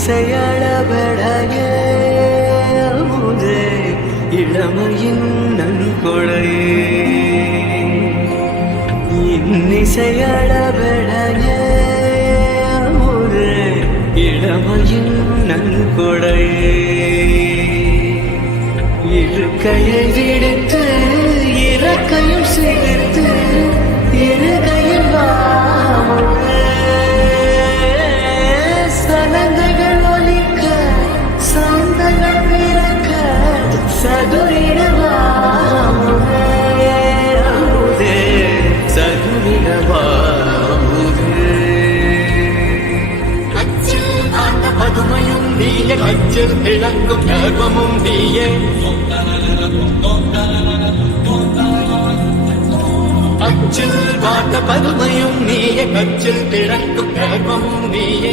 இன்னிசையளபடைய அமுதே இளமையின் நன்கொடையே இன்னிசையளபடைய அமுதே இளமையின் நன்கொடையே இருக்கையை விடுத்து இறக்கையும் சேர்த்து இருகையில் சலங்கைகள் ஒலிக்க சந்தங்கள் பிறக்க சதுரிடவாமுதே சதுரிடவாமுதே பதுமையும் நீய கச்சில் திளங்கும் கர்வமும் நீய அச்சில் வாட்ட பதுமையும் நீய கச்சில் திளங்கும் கர்வமும் நீயே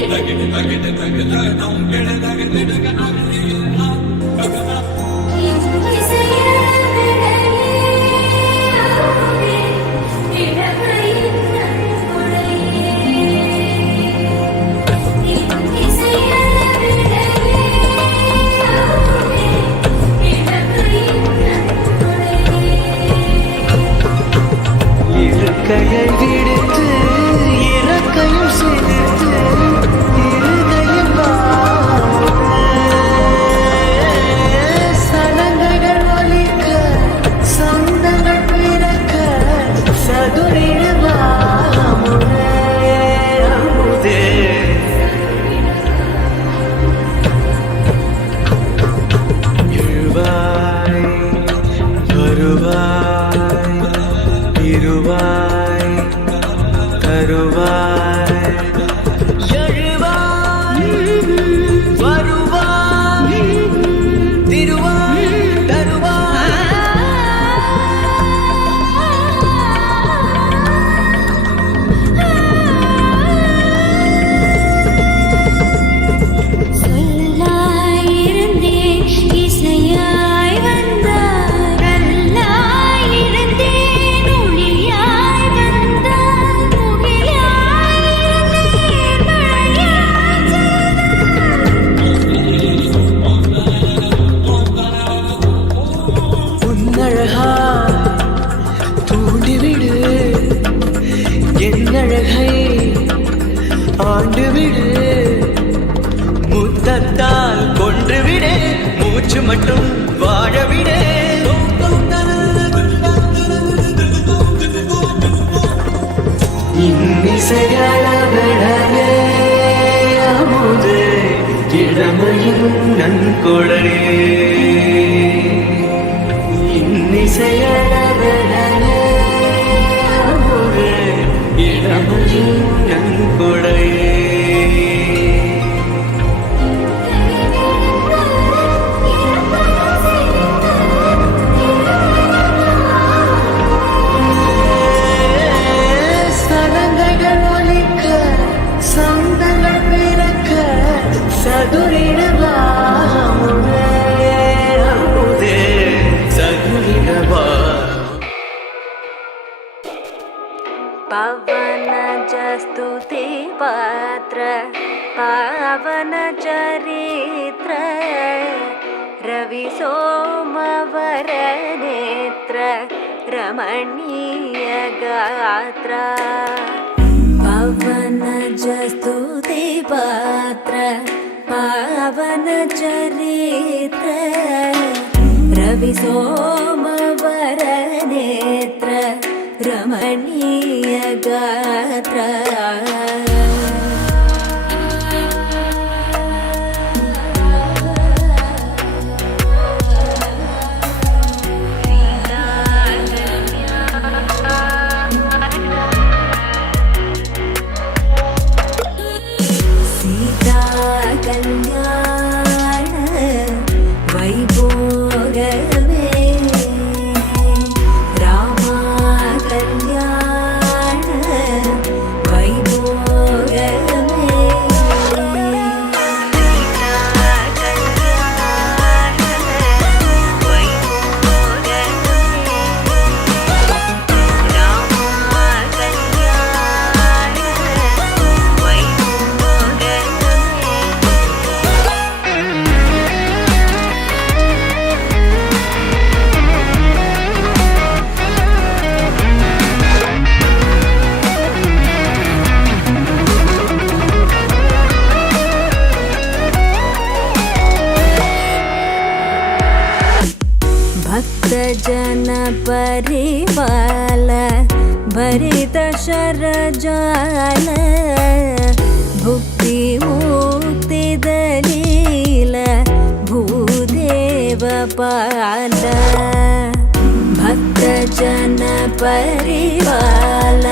கையை விடுத்து இறக்கையும் சேர்த்து இருகையில் சலங்கைகள் ஒலிக்க சந்தங்கள் பிறக்க சதுரிடவாமுதே இருவாய் வருவாய் இருவாய் தருவாய் எழுவாய் வருவாய் திருவாய் தருவாய் சொல்லாய் இருந்தேன் இசையாய் வந்தாய் கல்லாய் இருந்தேன் ஒளியாய் வந்தாய் முகிலாய் இருந்தேன் மழையாய் உன்னழகாய் தூண்டிவிடு என்னழகை ஆண்டுவிடு முத்தத்தால் கொன்றுவிடு மூச்சு மட்டும் வாழவிடு இன்னிசையளபடைய அமுதே இளமையின் நன்கொடையே இன்னிசையளபடைய அமுதே இளமையின் நன்கொடையே சலங்கைகள் ஒலிக்க சந்தங்கள் பிறக்க சதுரிடவாமுதே அமுதே சதுரிடவா पवन जस्तुति पात्र पावन चरित्र रवि सोमवर नेत्र रमणीय गात्र पवन जस्तुति पात्र पावन चरित्र रवि सोमवर नेत्र रमणीय गात्र सीता कल्याण वैभोगमे रामा कल्याण परिपाल भरित शरजाल भुक्ति मुक्ति दलील भूदेव पाल भक्त जन परिपाल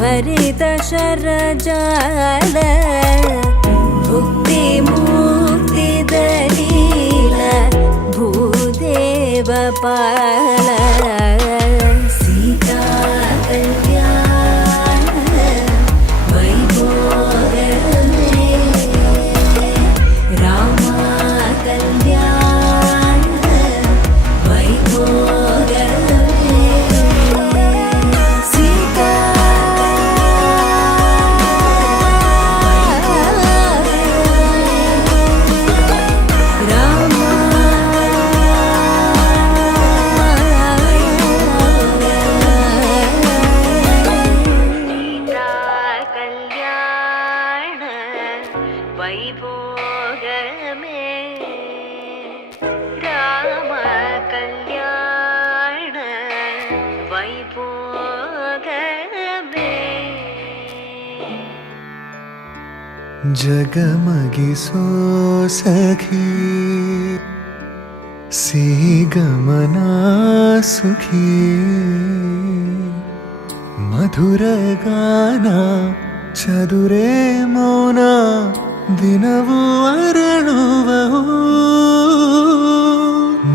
भरित शरजाल भुक्ति मुक्ति दलील भूदेव पाल सीता कल्याण वैभोगमे राम कल्याण वैभोगमे सीता वैभोगमे राम कल्याण वैभोगमे जगमगिसो सखी सीगमना सुखी मधुर गाना ಚದುರೆ ಮೌನ ದಿನವೂ ಅರಳುವವು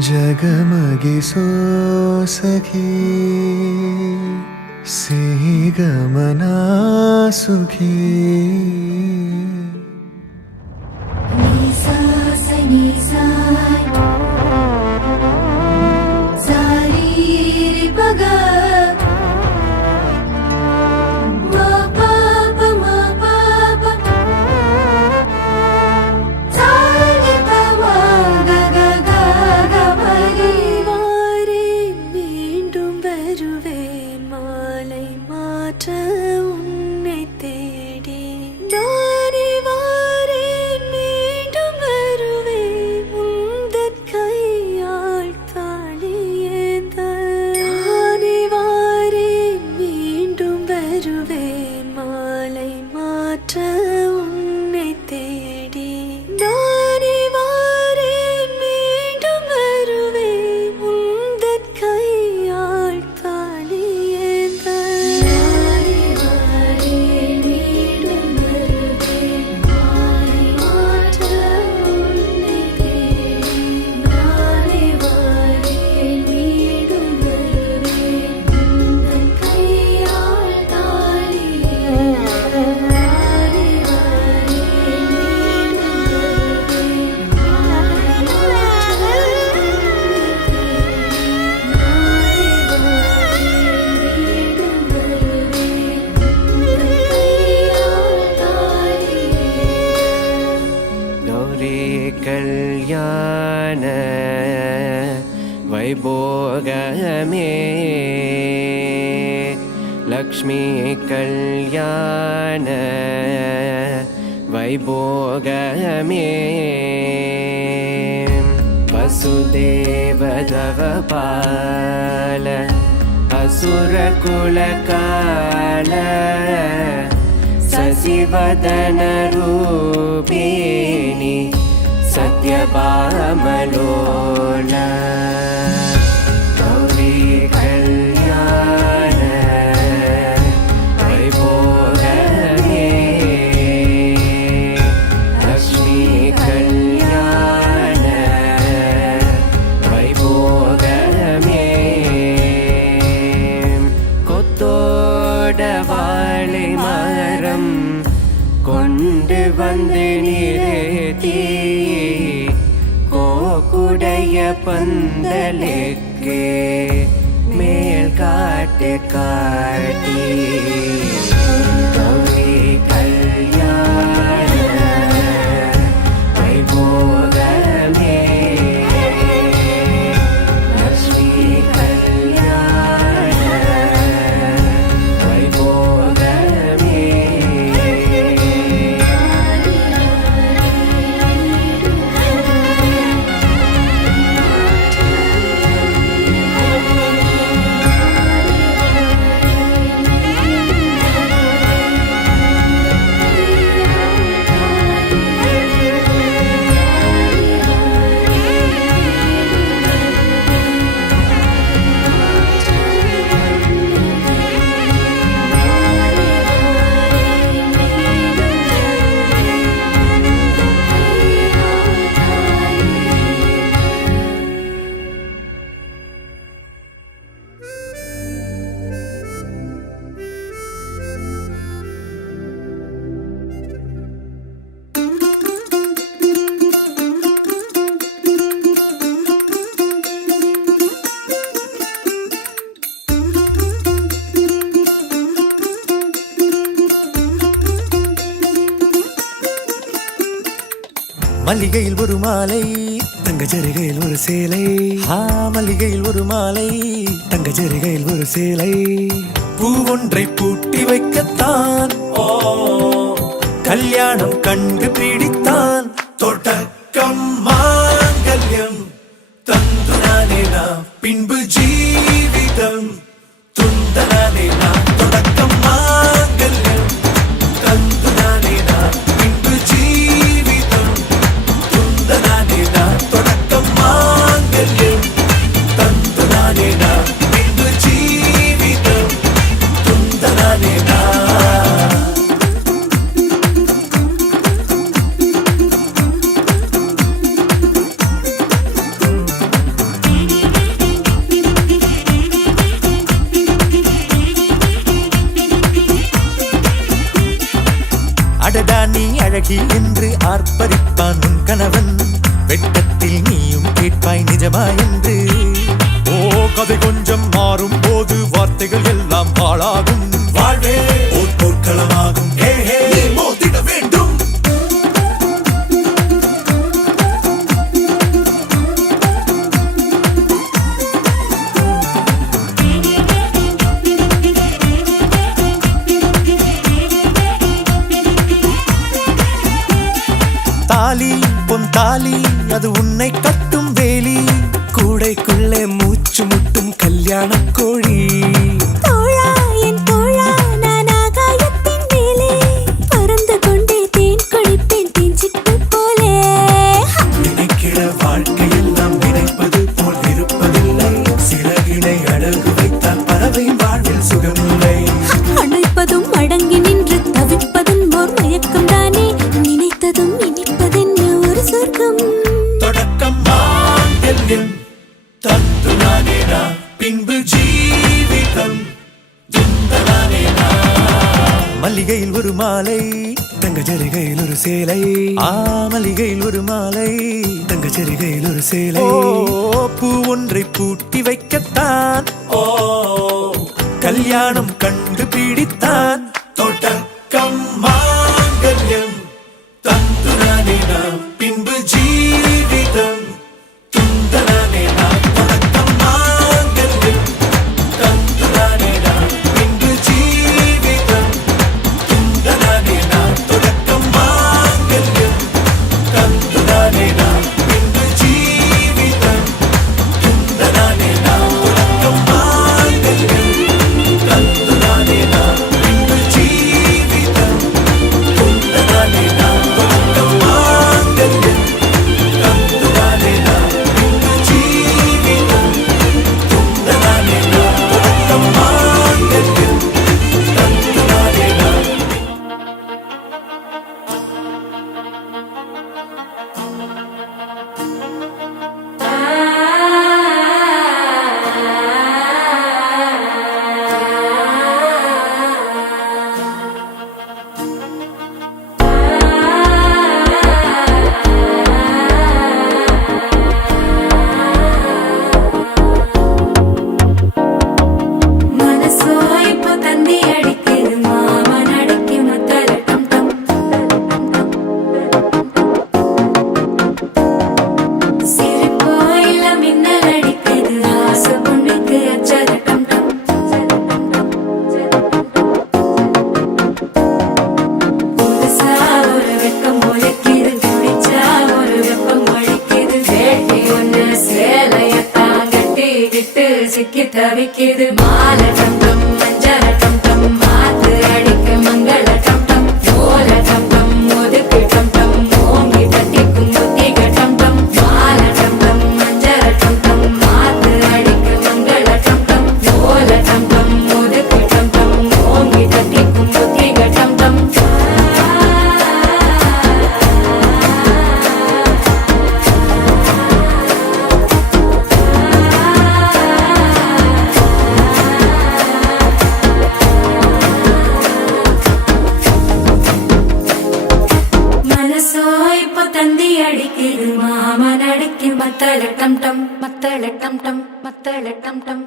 ಜಗಮಗಿಸೋ ಸಖಿ ಸಿಹಿ ಗಮನ ಸುಖಿ कल्याण वैभोगमे लक्ष्मी कल्याण वैभोगमे वसुदेवदवपाल असुरकुलकाल शशिवदनरूपिणी सत्यभामलोला गौरी कल्याण वैभोगमे लक्ष्मी कल्याण वैभोगमे கொத்தோடவாழை மரம் கொண்டு வந்து நிறுத்தி கோக்குடைய பந்தலுக்கு மேல் காட்டு காட்டி கௌரி கல்யாண வைபோகமே லக்ஷ்மி கல்யாண வைபோகமே மல்லிகையில் ஒரு மாலை தங்க ஜரிகையில் ஒரு சேலை மல்லிகையில் ஒரு மாலை தங்க ஜரிகையில் ஒரு சேலை பூ ஒன்றை பூட்டி வைக்கத்தான் கல்யாணம் கண்டு பிடித்தான் தொடக்கம் மாங்கல்யம் தந்துனானே நாம் பின்பு ஜீவிதம் துந்தனானே நாம் தொடக்கம் மாங்கல்யம் தந்துனானே நாம் பின்பு ஜீவிதம் துந்தனானே நாம் தொடக்கம் மாங்கல்யம் தந்துனானே நாம் பின்பு ஜீவிதம் துந்தனானே நாம் அடடா நீ அழகி என்று ஆர்ப்பரிப்பான் உன் கணவன் வெட்டத்தில் நீயும் கேட்பாய் நிஜமா என்று கதை கொஞ்சம் மாறும் போது வார்த்தைகள் எல்லாம் பாழாகும் வாழ்வே ஓர் போர்க்களமாகும் மோதிட வேண்டும் தாலி பொன் தாலி அது உன்னை கட்டும் வேலி கூடைக்குள்ளே மூச்சு முட்டும் கல்யாண கோழி தோழா என் தோழா நான் ஆகாயத்தின் மேலே பறந்து கொண்டே தேன் குடிப்பேன் தேஞ்சிட்டு போலே நினைக்கிற வாழ்க்கையில் நாம் நினைப்பது போல் இருப்பதில்லை சிறகினை அழகு வைத்தால் பறவை வாழ்வில் சுகமில்லை அணைப்பதும் அடங்கி நின்று தவிப்பதும் ஓர் மயக்கம் தானே நினைத்ததும் இனிப்பதென்ன ஒரு சொர்க்கம் தொடக்கம் மாங்கல்யம் தந்துனானே நாம் பின்பு ஜீவிதம் துந்தனானே நாம் மல்லிகையில் ஒரு மாலை தங்க ஜரிகையில் ஒரு சேலை மல்லிகையில் ஒரு மாலை தங்க ஜரிகையில் ஒரு சேலை பூ ஒன்றை பூட்டி வைக்கத்தான் கல்யாணம் கண்டு பிடித்தான் தொடக்கம் மாங்கல்யம் தந்துனானே நாம் பின்பு ஜீவிதம் துந்தனானே நாம் தொடக்கம் மாங்கல்யம் தந்துனானே நாம் பின்பு ஜீவிதம் துந்தனானே நாம் தொடக்கம் மாங்கல்யம் தந்துனானே நாம் பின்பு ஜீவிதம் துந்தனானே நாம் தொடக்கம் மாங்கல்யம் தந்துனானே நாம் பின்பு ஜீவிதம் துந்தனானே நாம் தொடக்கம் மாங்கல்யம் தந்துனானே நாம் பின்பு ஜீவிதம் துந்தனானே நாம் தொடக்கம் மாங்கல்யம் தந்துனானே நாம் மனசோ இப்போ தந்தி அடிக்குது மாமன் அடிக்கு முத்தல டம் டம் சிரிப்போ இல்ல மின்னல் அடிக்குது ஆசை பொண்ணுக்கு அச்சத டம் டம் புதுசா ஒரு வெக்கம் முளைக்குது குடிச்சா ஒரு வெப்பம் ஒழிக்குது வேட்டி ஒண்ணு சேலையத்தான் கட்டிக்கிட்டு சிக்கி தவிக்குது மாலை டம் டம் மஞ்சள் டம் டம் மாத்து அடிக்க மங்கள டம் டம் ஓல டம் டம் ஒதுக்கு டம் டம் ஓங்கி தட்டிக்கும் புத்திக டம் டம் மாலை டம் டம் மஞ்சள் டம் டம் மாத்து அடிக்க மங்கள டம் டம் ஓல டம் டம் ஒதுக்கு டம் டம் ஓங்கி தட்டிக்கும் புத்திக டம் டம் மனசோ இப்போ தந்தி அடிக்குது மாமன் அடிக்கு மத்தள டம் டம் மத்தள டம் டம் மத்தள டம் டம்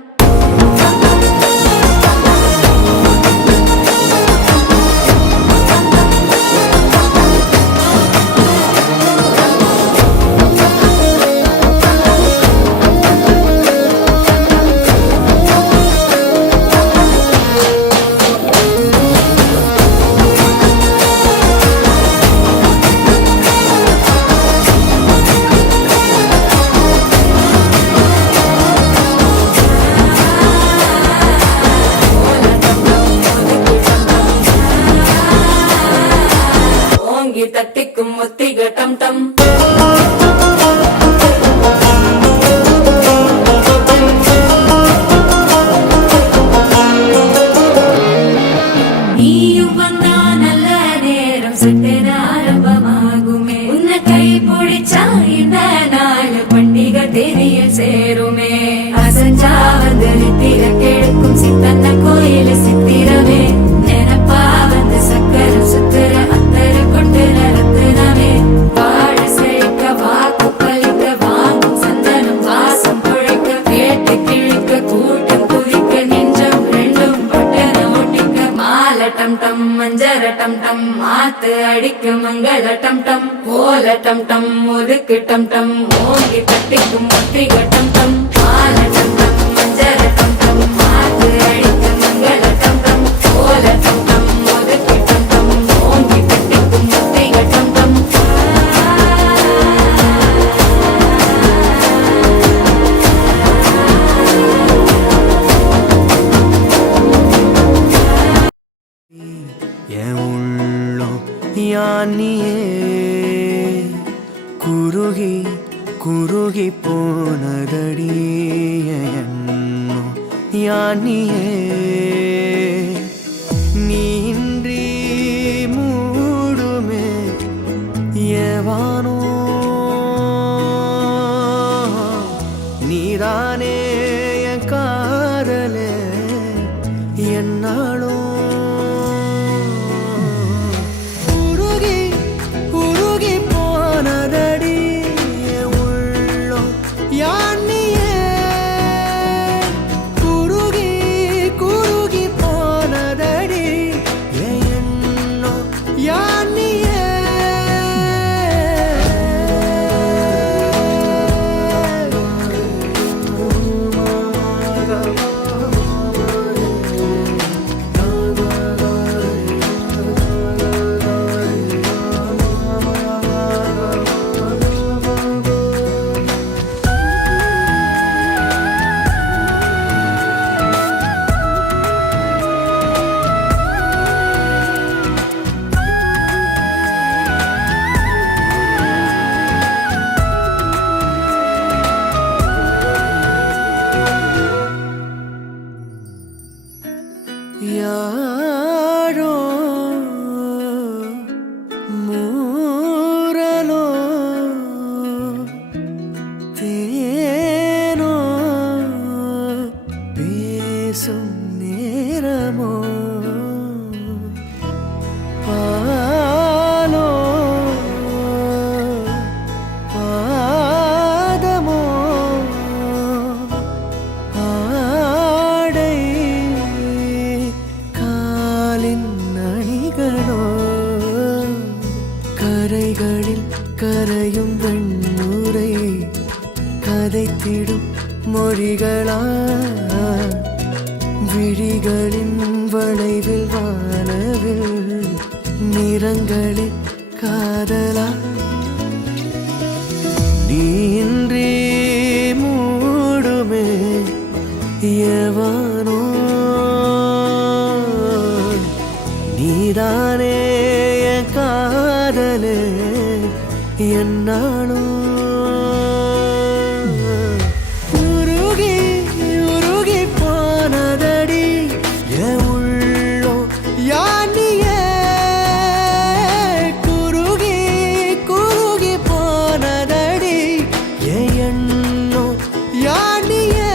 ஓங்கி தட்டிக்கும் ஒத்திக டம் டம் நீயும் வந்தா நல்ல நேரம் சட்டென ஆரம்பமாகுமே உன்னை கை பிடிச்சா இந்த நாள் பண்டிகை தேதியில் சேருமே அசஞ்சா வந்து நித்திர கெடுக்கும் சித்தன்ன கோயில சித்திரமே நினப்பா வந்து சக்கரம் சுத்துற அத்தரு கொண்டு நடத்துனவே வாழ செழிக்க வாக்கு பலிக்க வாங்கும் சந்தனம் வாசம் பொழைக்க கேட்டு கிழிக்க கூட்டம் குதிக்க நெஞ்சம் ரெண்டும் பட்டன ஒட்டிக்க மால டம் டம் மஞ்சர டம் டம் மாத்து அடிக்க மங்கள டம் டம் கோல டம் டம் ஒதுக்கு டம் டம் ஓங்கி தட்டிக்கும் ஒத்திக டம் டம் மால டம் டம் மஞ்சர டம் டம் மாத்து அடிக்க மங்கள டம் டம் கோல டம் டம் ஒதுக்கு டம் டம் ஓங்கி தட்டிக்கும் ஒத்திக டம் டம் என் உள்ளம் யானியே குருகி குருகி போனதடி எண்ணம் யானியே நீன்றி மூடுமே ஏவானோ நீதானே என் காதலே என்னாலும் உருகி உருகி போனதடி என் உள்ளம் யானியே குருகி குருகி போனதடி என் எண்ணம் யானியே யாரோ மூரலோ தேனோ பேசும் நேரமோ பாலோ பாதமோ ஆடை காலின் அணிகளோ கரைகளில் கரையும் வெண்ணுரை கதைத்திடும் மொழிகளா விழிகளின் வளைவில் வானவில் நிறங்களில் காதலா நீன்றி மூடுமே எவனோ நீதானே என் காதலே என்னாலும் உருகி உருகி போனதடி என் உள்ளம் யானியே குருகி குருகி போனதடி என் எண்ணம் யானியே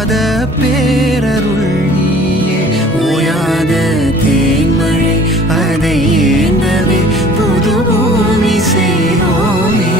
தீராத பேரருள் நீயே ஓயாத தேன்மழை அதை ஏந்தவே புது பூமி செய்வோமே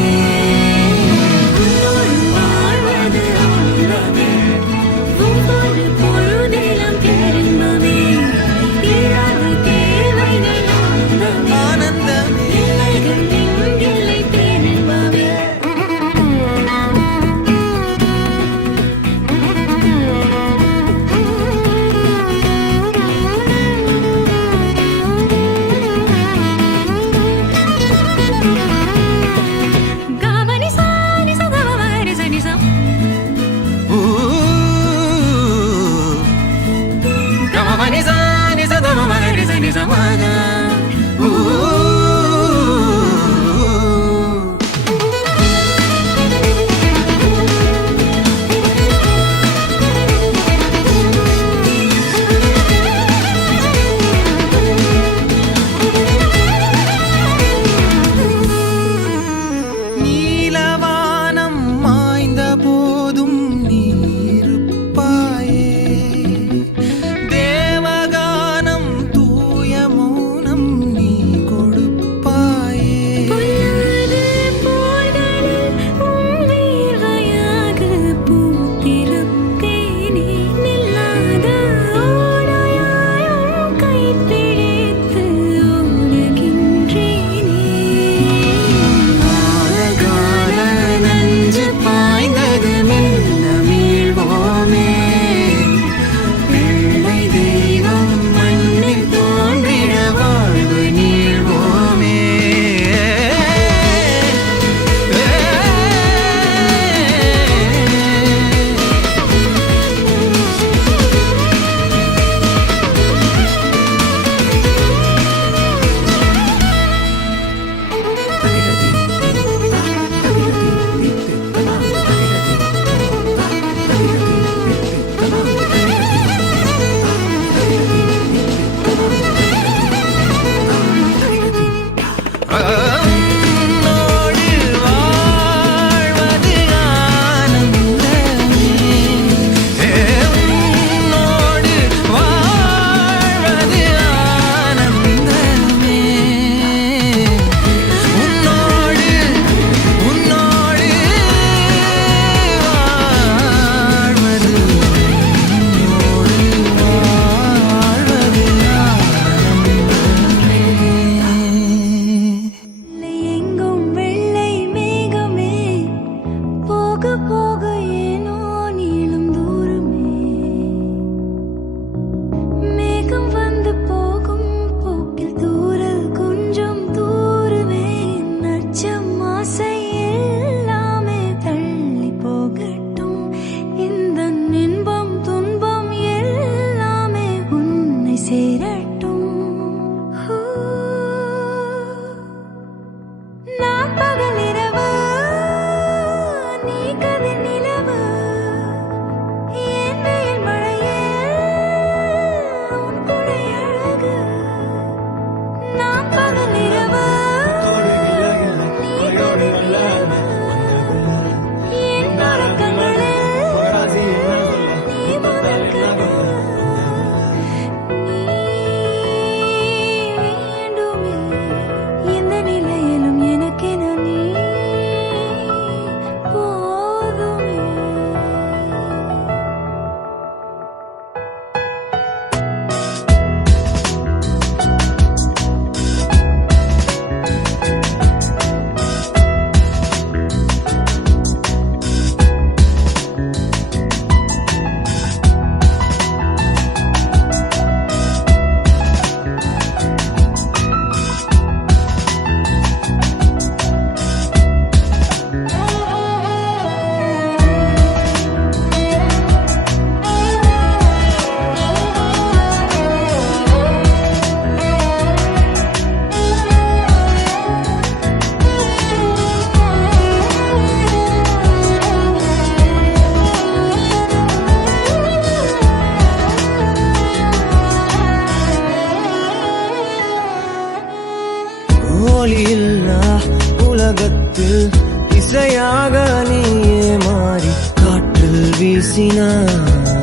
ஒளியில்லா உலகத்தில் இசையாக நீயே மாறி காற்றில் வீசினாய்.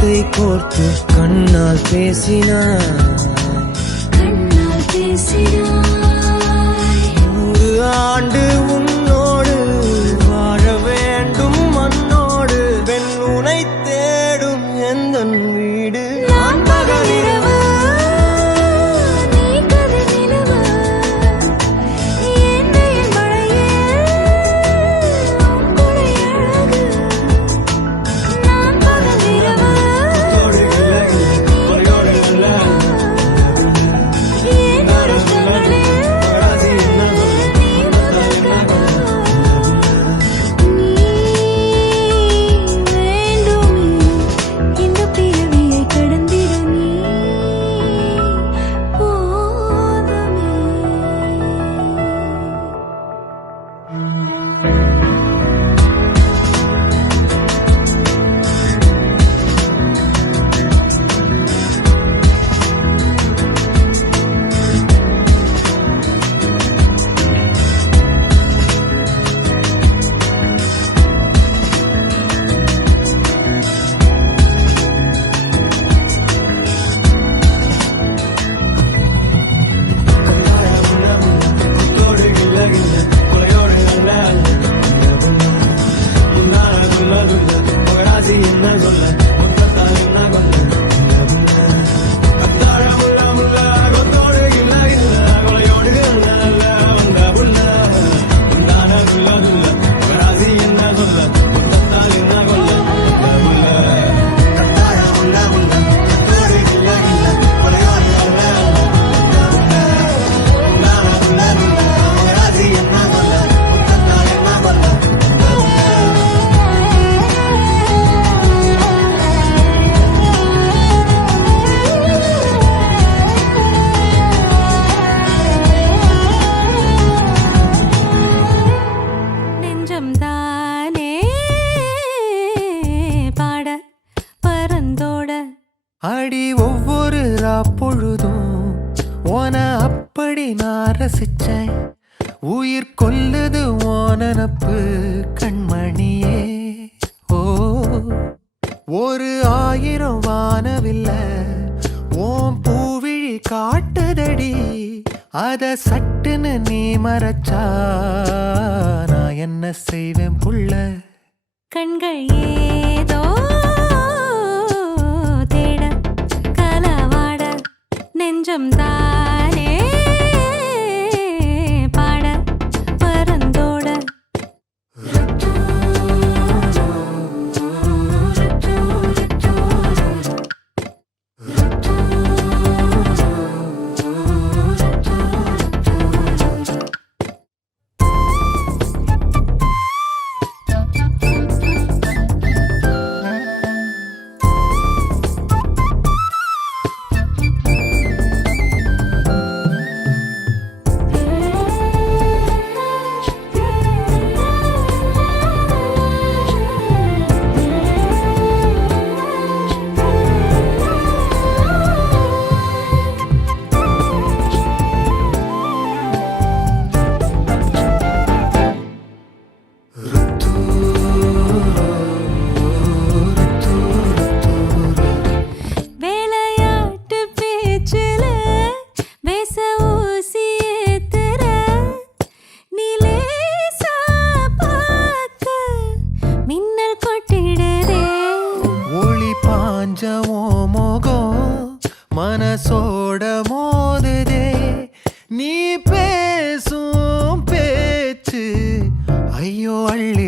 கரத்தை கோர்த்து கண்ணால் பேசினாய். கண்ணால் பேசினாய். 100 ஆண்டு உன்னோடு வாழ வேண்டும் மண்ணோடு. பெண் உனை தேடும் எந்தன் வீடு. நான் பகலிரவு, நீ கதிர் நிலவு. என் வெயில் மழையில் உன் குடை அழகு. நான் பகலிரவு, என் உறக்கங்களில் நீ முதல் கனவு. நீ வேண்டுமே இந்த பிறவியை கடந்திட நீ போதுமே. நெஞ்சம் தானே பாட பரந்தோட. அடி ஒவ்வொரு பொழுதும் ஓன அப்படி நான் ரசிச்சேன். உயிர் கொல்லுது ஓனனப்பு கண்மணியே. ஓ, ஒரு 1000 வானவில்ல ஓம் பூவிழி காட்டுதடி. அத சட்டுன்னு நீ மறைச்சா நான் என்ன செய்வேன் புள்ள. கண்கள் ஏதோ தேட கலவாட. நெஞ்சம் தானே பாட பரந்தோட. விளையாட்டு பேச்சுல பேச ஊசி ஏத்துற. நிலேசா பார்க்க மின்னல் கொட்டிடுதே. ஒளி பாஞ்சமோ மோகம் மனசோட மோதுதே. நீ பேசும் பேச்சு ஐயோ அள்ளி